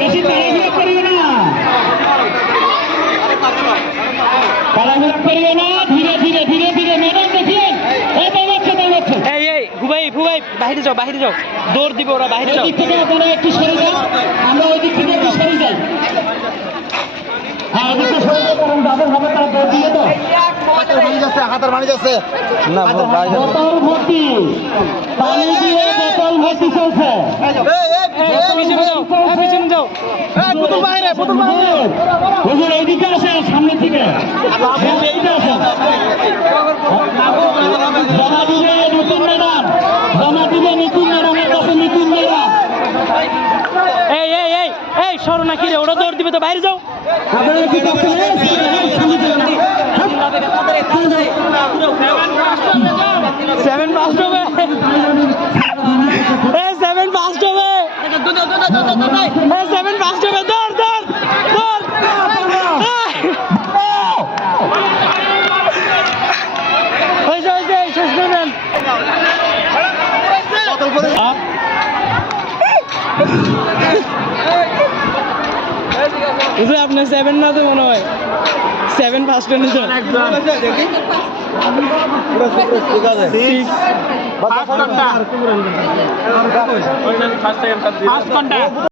বেশি তাড়াহুড়ো করিও না, তাড়াহুড়ো করিও না, ধীরে ধীরে ধীরে ধীরে ম্যাডাম দেখিয়ে বাইরে যাও, বাইরে যাও, দৌড় দিবে ওরা, বাইরে যাও। একটু সরে যাও, আমরা ওই দিক থেকে একটু সরে যাই। হ্যাঁ, এদিকে সরে যাও, কারণ যাদের হবে তারা দৌড় দিয়ে তো হাতের বাণী যাচ্ছে না, বোতল ভর্তি পানি দিয়ে বোতল ভর্তি চলছে। পিছনে যাও, পিছনে যাও। বোতল বাইরে, বোতল বাইরে। হুজুর এইদিকে আসেন, সামনে থেকে এইদিকে আসেন। জমা দিবে নতুন ম্যাডাম, জমা দিবে নতুন ম্যাডামের কাছে, নতুন ম্যাডাম। এই এই এই এই সরো না, কি রে, ওরা দৌড় দিবে তো, বাইরে যাও। আপনারা কি করছেন? সেভেন ফাস্ট হবে, সেভেন ফাস্ট হবে, সেভেন ফাস্ট হবে, দৌড় দৌড় দৌড়। হয়েছে হয়েছে, শেষ করবেন। আপনার সেভেন না তো মনে হয়, সেভেন ফার্স্ট নিয়েছেন। ফার্স্ট